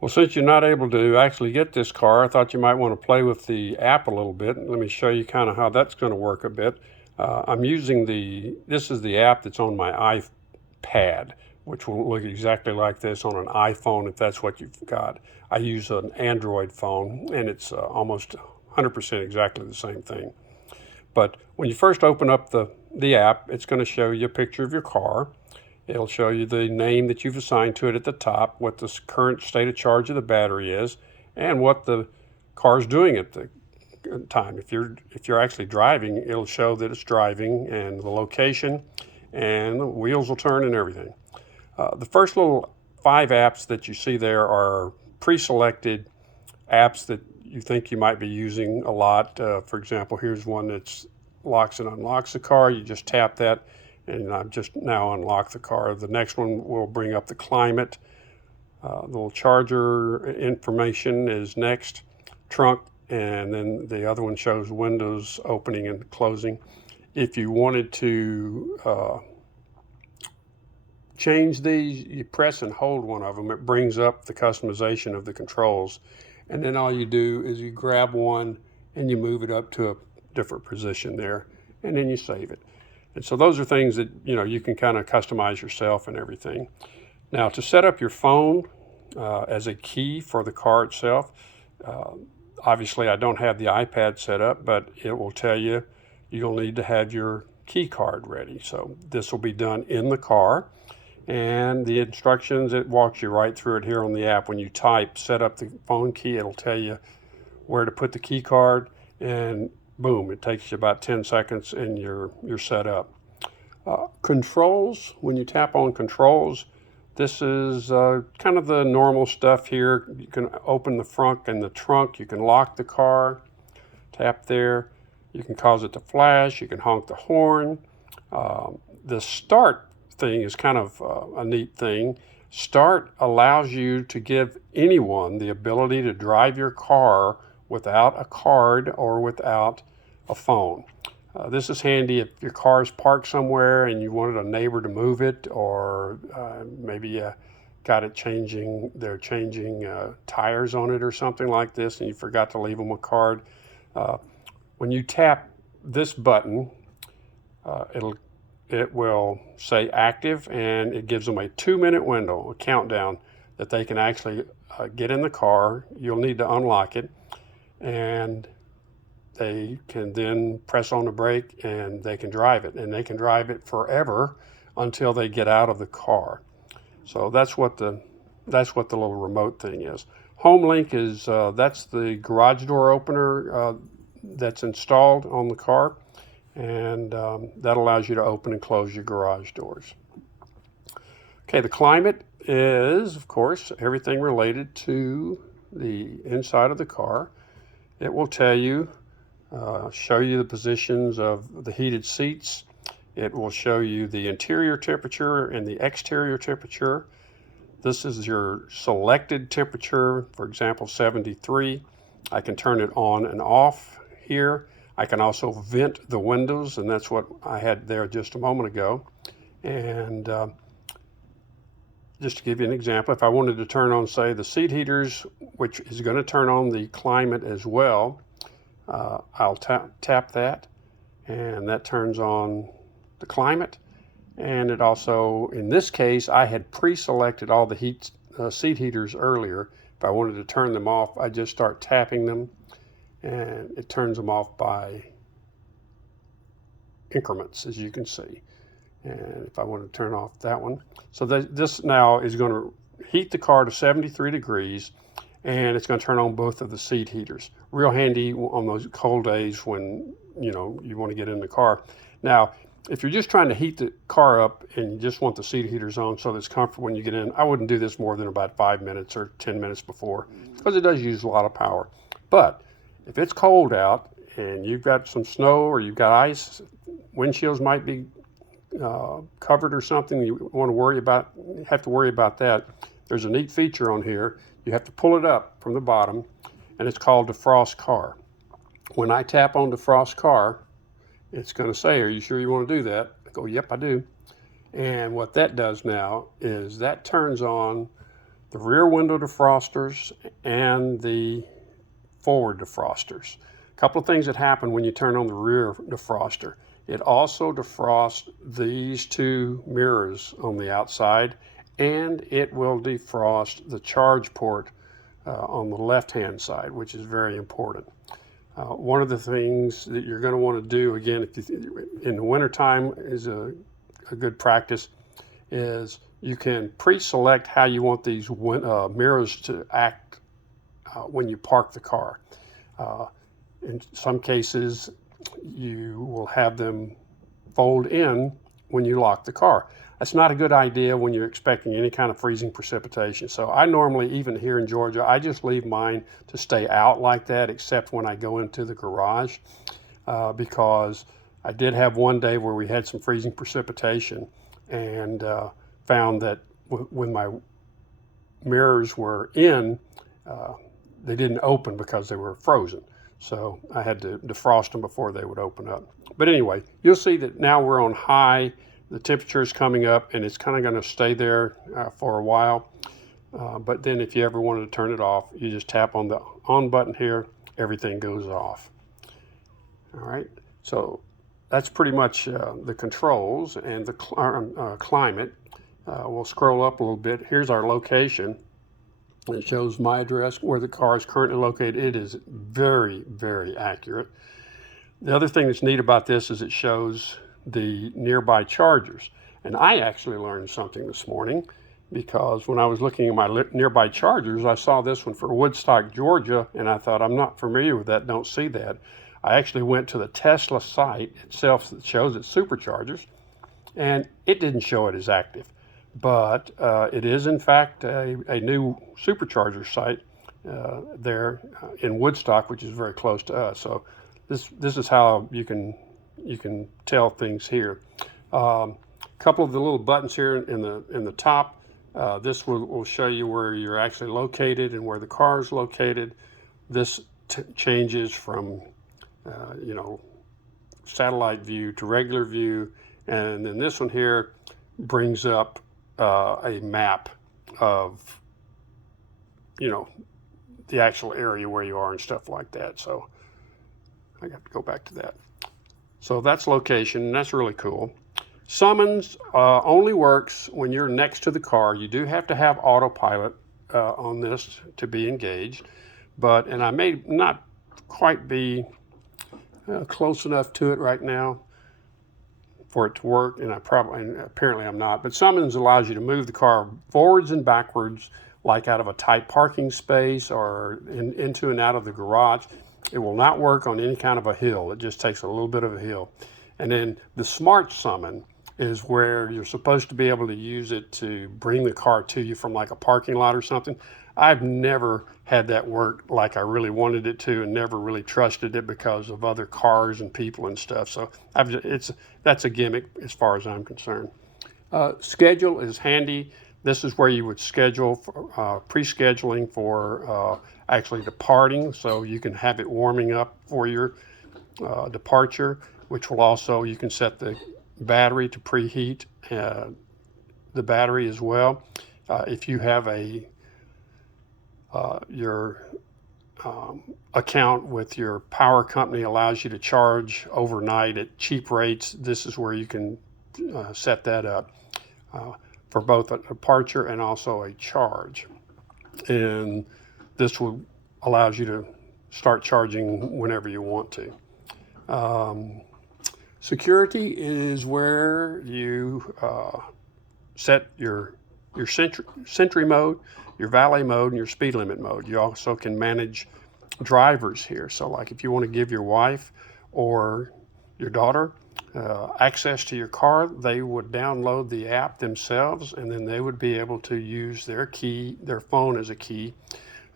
Well, since you're not able to actually get this car, I thought you might want to play with the app a little bit. Let me show you kind of how that's going to work a bit. I'm using this is the app that's on my iPad, which will look exactly like this on an iPhone if that's what you've got. I use an Android phone, and it's almost 100% exactly the same thing. But when you first open up the app, it's going to show you a picture of your car. It'll show you the name that you've assigned to it at the top, what the current state of charge of the battery is, and what the car's doing at the time. If you're actually driving, it'll show that it's driving and the location, and the wheels will turn and everything. The first little 5 apps that you see there are pre-selected apps that you think you might be using a lot. For example, here's one that's locks and unlocks the car. You just tap that, and I've just now unlocked the car. The next one will bring up the climate. The little charger information is next, trunk, and then the other one shows windows opening and closing. If you wanted to change these, you press and hold one of them. It brings up the customization of the controls. And then all you do is you grab one and you move it up to a different position there, and then you save it. And so those are things that you can kind of customize yourself and everything. Now, to set up your phone as a key for the car itself, obviously I don't have the iPad set up, but it will tell you you'll need to have your key card ready. So this will be done in the car, and the instructions, it walks you right through it here on the app. When you type set up the phone key, it'll tell you where to put the key card, and boom, it takes you about 10 seconds and you're set up. Controls, when you tap on controls, this is kind of the normal stuff here. You can open the front and the trunk. You can lock the car, tap there. You can cause it to flash. You can honk the horn. The start thing is kind of a neat thing. Start allows you to give anyone the ability to drive your car without a card or without a phone. This is handy if your car is parked somewhere and you wanted a neighbor to move it, or maybe you got it they're changing tires on it or something like this, and you forgot to leave them a card. When you tap this button, it will say active, and it gives them a 2-minute window, a countdown, that they can actually get in the car. You'll need to unlock it, and they can then press on the brake and they can drive it, and they can drive it forever until they get out of the car. So that's what the little remote thing is. HomeLink is that's the garage door opener that's installed on the car, and that allows you to open and close your garage doors. Okay, the climate is, of course, everything related to the inside of the car. It will tell you, show you the positions of the heated seats. It will show you the interior temperature and the exterior temperature. This is your selected temperature, for example, 73. I can turn it on and off here. I can also vent the windows, and that's what I had there just a moment ago. And just to give you an example, if I wanted to turn on, say, the seat heaters, which is going to turn on the climate as well, I'll tap that, and that turns on the climate. And it also, in this case, I had pre-selected all the seat heaters earlier. If I wanted to turn them off, I just start tapping them, and it turns them off by increments, as you can see. And if I want to turn off that one, so this now is going to heat the car to 73 degrees, and it's going to turn on both of the seat heaters. Real handy on those cold days when you want to get in the car. Now, if you're just trying to heat the car up and you just want the seat heaters on so that it's comfortable when you get in, I wouldn't do this more than about 5 minutes or 10 minutes before, because it does use a lot of power. But if it's cold out and you've got some snow or you've got ice, windshields might be covered or something, you have to worry about that. There's a neat feature on here. You have to pull it up from the bottom, and it's called Defrost Car. When I tap on Defrost Car, it's going to say, are you sure you want to do that? I go, yep, I do. And what that does now is that turns on the rear window defrosters and the forward defrosters. A couple of things that happen when you turn on the rear defroster. It also defrosts these two mirrors on the outside, and it will defrost the charge port on the left-hand side, which is very important. One of the things that you're going to want to do, again, in the wintertime is a good practice, is you can pre-select how you want these mirrors to act when you park the car. In some cases, you will have them fold in when you lock the car. That's not a good idea when you're expecting any kind of freezing precipitation. So I normally, even here in Georgia, I just leave mine to stay out like that, except when I go into the garage, because I did have one day where we had some freezing precipitation, and found that when my mirrors were in, they didn't open because they were frozen. So I had to defrost them before they would open up. But anyway, you'll see that now we're on high. The temperature is coming up, and it's kind of going to stay there for a while. But then if you ever wanted to turn it off, you just tap on the on button here, everything goes off. All right, so that's pretty much the controls and the climate. We'll scroll up a little bit. Here's our location. It shows my address where the car is currently located. It is very, very accurate. The other thing that's neat about this is it shows the nearby chargers. And I actually learned something this morning, because when I was looking at my nearby chargers, I saw this one for Woodstock, Georgia, and I thought, I'm not familiar with that, don't see that. I actually went to the Tesla site itself that shows its superchargers, and it didn't show it as active. But it is, in fact, a new supercharger site there in Woodstock, which is very close to us. So this is how you can tell things here. A couple of the little buttons here in the top. This will show you where you're actually located and where the car is located. This changes from satellite view to regular view, and then this one here brings up a map of the actual area where you are and stuff like that. So I got to go back to that. So that's location, and that's really cool. Summons only works when you're next to the car. You do have to have autopilot on this to be engaged, and I may not quite be close enough to it right now for it to work, and apparently I'm not. But Summons allows you to move the car forwards and backwards, like out of a tight parking space or into and out of the garage. It will not work on any kind of a hill. It just takes a little bit of a hill. And then the Smart Summon is where you're supposed to be able to use it to bring the car to you from like a parking lot or something. I've never had that work like I really wanted it to, and never really trusted it because of other cars and people and stuff. So that's a gimmick as far as I'm concerned. Schedule is handy. This is where you would schedule for, pre-scheduling for actually departing, so you can have it warming up for your departure, which will also, you can set the battery to preheat the battery as well. If you have your account with your power company allows you to charge overnight at cheap rates, this is where you can set that up for both a departure and also a charge. And this will allows you to start charging whenever you want to. Security is where you set your Sentry mode, your valet mode, and your speed limit mode. You also can manage drivers here. So like if you want to give your wife or your daughter access to your car, they would download the app themselves, and then they would be able to use their phone as a key.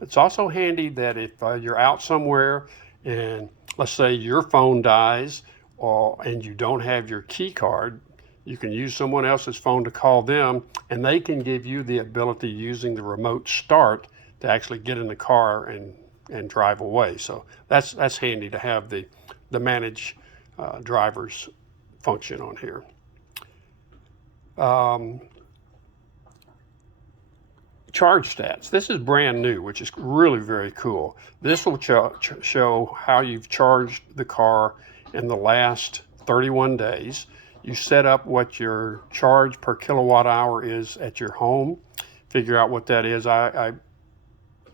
It's also handy that if you're out somewhere and let's say your phone dies and you don't have your key card, you can use someone else's phone to call them, and they can give you the ability using the remote start to actually get in the car and drive away. So that's handy to have the manage drivers function on here. charge stats. This is brand new, which is really very cool. This will show how you've charged the car in the last 31 days. You set up what your charge per kilowatt hour is at your home. Figure out what that is. I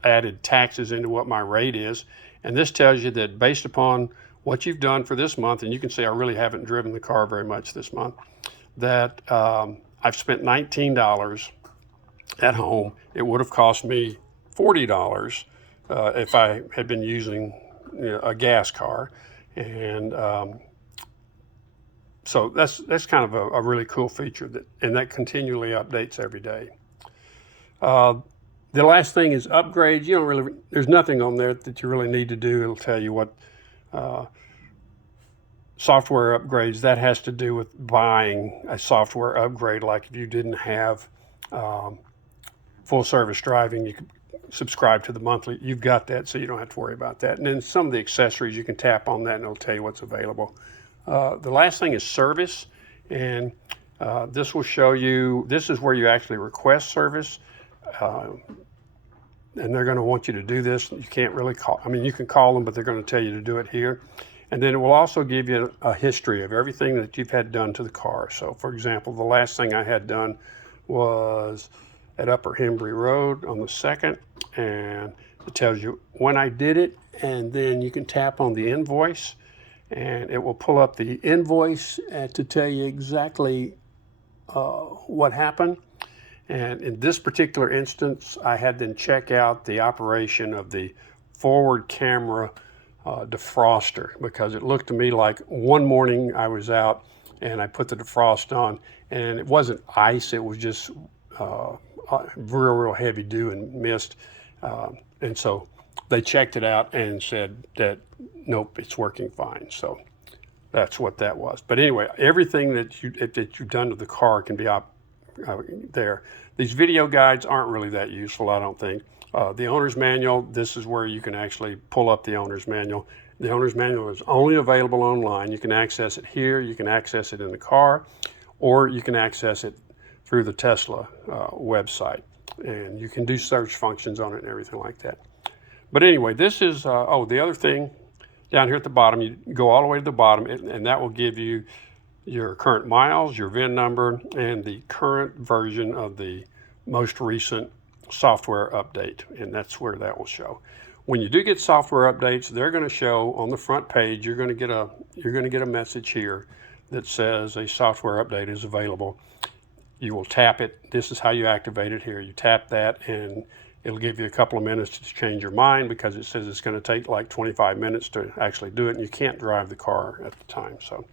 added taxes into what my rate is. And this tells you that based upon what you've done for this month, and you can see I really haven't driven the car very much this month, that I've spent $19 at home. It would have cost me $40 if I had been using a gas car. And so that's kind of a really cool feature, and that continually updates every day. The last thing is upgrades. You don't really, there's nothing on there that you really need to do. It'll tell you what software upgrades. That has to do with buying a software upgrade. Like if you didn't have full service driving, you could subscribe to the monthly. You've got that, so you don't have to worry about that. And then some of the accessories, you can tap on that and it'll tell you what's available. The last thing is service, and this will show you, this is where you actually request service. And they're going to want you to do this. You can't really call, I mean, you can call them, but they're going to tell you to do it here. And then it will also give you a history of everything that you've had done to the car. So for example, the last thing I had done was at Upper Hembry Road on the 2nd, and it tells you when I did it, and then you can tap on the invoice and it will pull up the invoice to tell you exactly what happened. And in this particular instance, I had them check out the operation of the forward camera defroster, because it looked to me like one morning I was out and I put the defrost on and it wasn't ice, it was just real heavy dew and mist. And so they checked it out and said that, nope, it's working fine. So that's what that was. But anyway, everything that you've done to the car can be there. These video guides aren't really that useful, I don't think. The owner's manual, this is where you can actually pull up the owner's manual. The owner's manual is only available online. You can access it here, you can access it in the car, or you can access it through the Tesla website. And you can do search functions on it and everything like that. But anyway, this is, the other thing, down here at the bottom, you go all the way to the bottom, and that will give you your current miles, your VIN number, and the current version of the most recent software update, and that's where that will show. When you do get software updates, they're going to show on the front page. You're going to get a message here that says a software update is available. You will tap it. This is how you activate it here. You tap that, and it'll give you a couple of minutes to change your mind, because it says it's going to take like 25 minutes to actually do it, and you can't drive the car at the time. So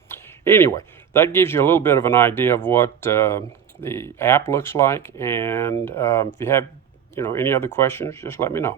anyway, that gives you a little bit of an idea of what the app looks like. And if you have any other questions, just let me know.